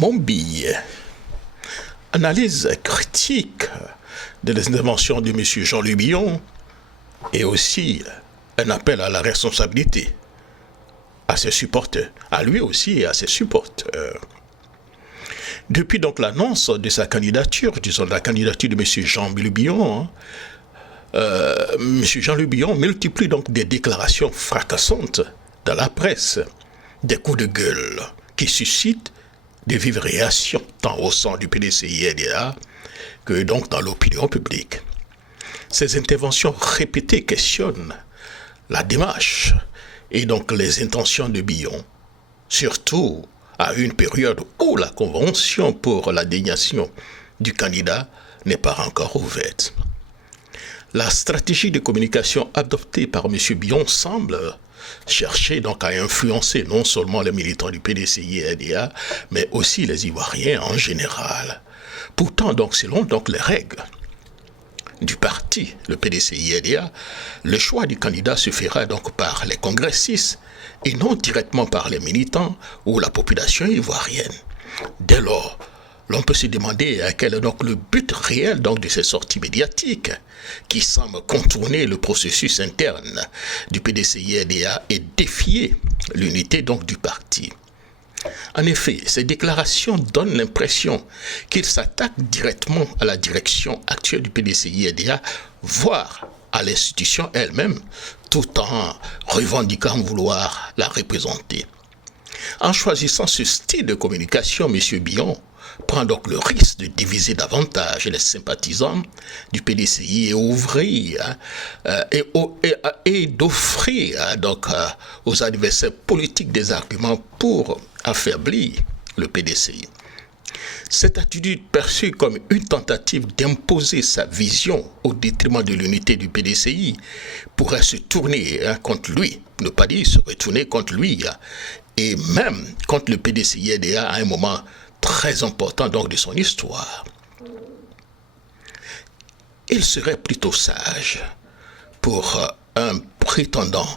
Mon billet. Analyse critique de l'intervention de M. Jean-Louis Billon et aussi un appel à la responsabilité à ses supporters, à lui aussi et à ses supporters. Depuis donc l'annonce de sa candidature, disons la candidature de M. Jean-Louis Billon, M. Jean-Louis Billon multiplie donc des déclarations fracassantes dans la presse, des coups de gueule qui suscitent de vives réactions tant au sein du PDCI-RDA que donc dans l'opinion publique. Ces interventions répétées questionnent la démarche et donc les intentions de Billon, surtout à une période où la convention pour la désignation du candidat n'est pas encore ouverte. La stratégie de communication adoptée par M. Billon semble chercher donc à influencer non seulement les militants du PDCI-RDA, mais aussi les Ivoiriens en général. Pourtant, donc, selon donc les règles du parti, le PDCI-RDA, le choix du candidat se fera donc par les congressistes et non directement par les militants ou la population ivoirienne. Dès lors, l'on peut se demander quel est donc le but réel donc de ces sorties médiatiques qui semblent contourner le processus interne du PDCI-RDA et défier l'unité donc du parti. En effet, ces déclarations donnent l'impression qu'il s'attaque directement à la direction actuelle du PDCI-RDA, voire à l'institution elle-même, tout en revendiquant vouloir la représenter. En choisissant ce style de communication, M. Billon prend donc le risque de diviser davantage les sympathisants du PDCI et ouvrir et d'offrir donc aux adversaires politiques des arguments pour affaiblir le PDCI. Cette attitude perçue comme une tentative d'imposer sa vision au détriment de l'unité du PDCI pourrait se tourner contre lui, ne pas dire se retourner contre lui, et même contre le PDCI-RDA à un moment très important donc de son histoire. Il serait plutôt sage pour un prétendant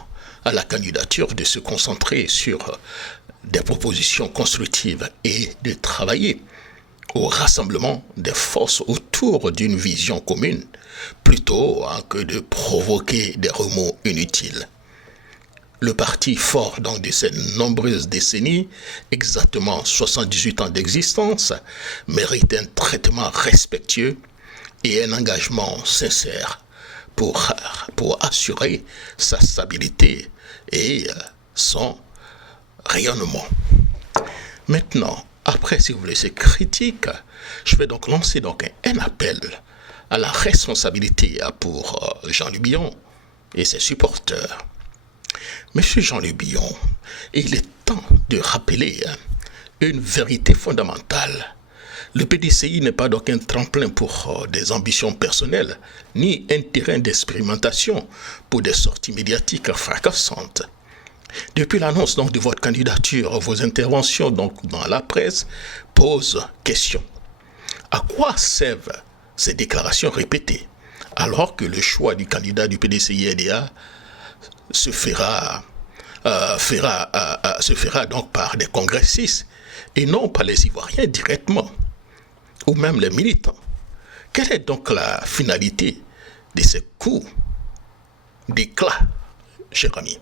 à la candidature de se concentrer sur des propositions constructives et de travailler au rassemblement des forces autour d'une vision commune, plutôt que de provoquer des remous inutiles. Le parti fort donc de ces nombreuses décennies, exactement 78 ans d'existence, mérite un traitement respectueux et un engagement sincère pour assurer sa stabilité et son rayonnement. Maintenant, après, si vous voulez, ces critiques, je vais donc lancer donc un appel à la responsabilité pour Jean-Louis Billon et ses supporters. Monsieur Jean-Louis Billon, il est temps de rappeler une vérité fondamentale. Le PDCI n'est pas donc un tremplin pour des ambitions personnelles, ni un terrain d'expérimentation pour des sorties médiatiques fracassantes. Depuis l'annonce donc de votre candidature, vos interventions donc dans la presse posent question. À quoi servent ces déclarations répétées, alors que le choix du candidat du PDCI-RDA se fera donc par des congressistes et non par les Ivoiriens directement, ou même les militants? Quelle est donc la finalité de ces coups d'éclat, cher ami?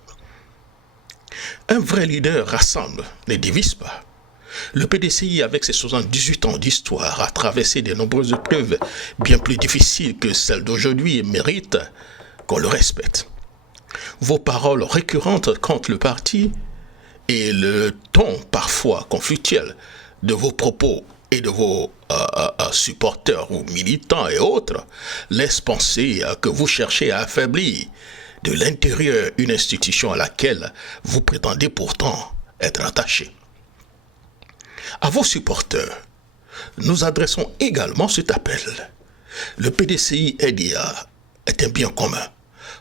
Un vrai leader rassemble, ne divise pas. Le PDCI, avec ses 78 ans d'histoire, a traversé de nombreuses épreuves bien plus difficiles que celles d'aujourd'hui et mérite qu'on le respecte. Vos paroles récurrentes contre le parti et le ton parfois conflictuel de vos propos et de vos supporters ou militants et autres laissent penser que vous cherchez à affaiblir de l'intérieur une institution à laquelle vous prétendez pourtant être attaché. À vos supporters, nous adressons également cet appel. Le PDCI-RDA est un bien commun,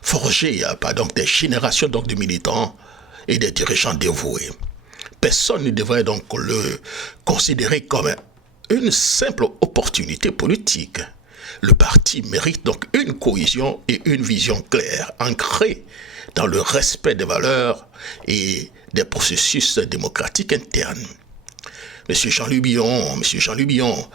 forgé par donc des générations donc de militants et des dirigeants dévoués. Personne ne devrait donc le considérer comme une simple opportunité politique. Le parti mérite donc une cohésion et une vision claire, ancrée dans le respect des valeurs et des processus démocratiques internes. Monsieur Jean-Louis Billon,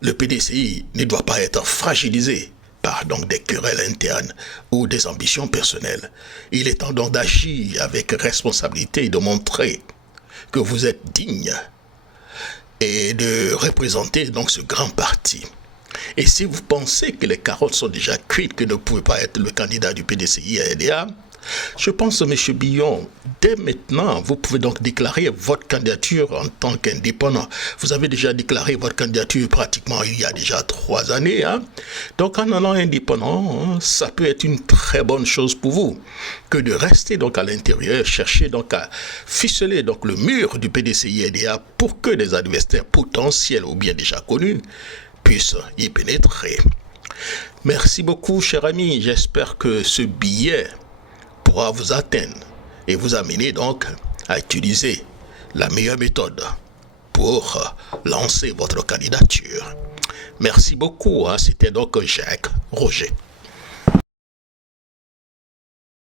le PDCI ne doit pas être fragilisé par donc des querelles internes ou des ambitions personnelles. Il est temps donc d'agir avec responsabilité et de montrer que vous êtes digne et de représenter donc ce grand parti. Et si vous pensez que les carottes sont déjà cuites, que ne pouvez pas être le candidat du PDCI à LDA, je pense, M. Billon, dès maintenant, vous pouvez donc déclarer votre candidature en tant qu'indépendant. Vous avez déjà déclaré votre candidature pratiquement il y a déjà 3 années. Donc en allant indépendant, ça peut être une très bonne chose pour vous que de rester donc à l'intérieur, chercher donc à ficeler donc le mur du PDCI-LDA pour que des adversaires potentiels ou bien déjà connus puissent y pénétrer. Merci beaucoup, cher ami. J'espère que ce billet pourra vous atteindre et vous amener donc à utiliser la meilleure méthode pour lancer votre candidature. Merci beaucoup. C'était donc Jacques Roger.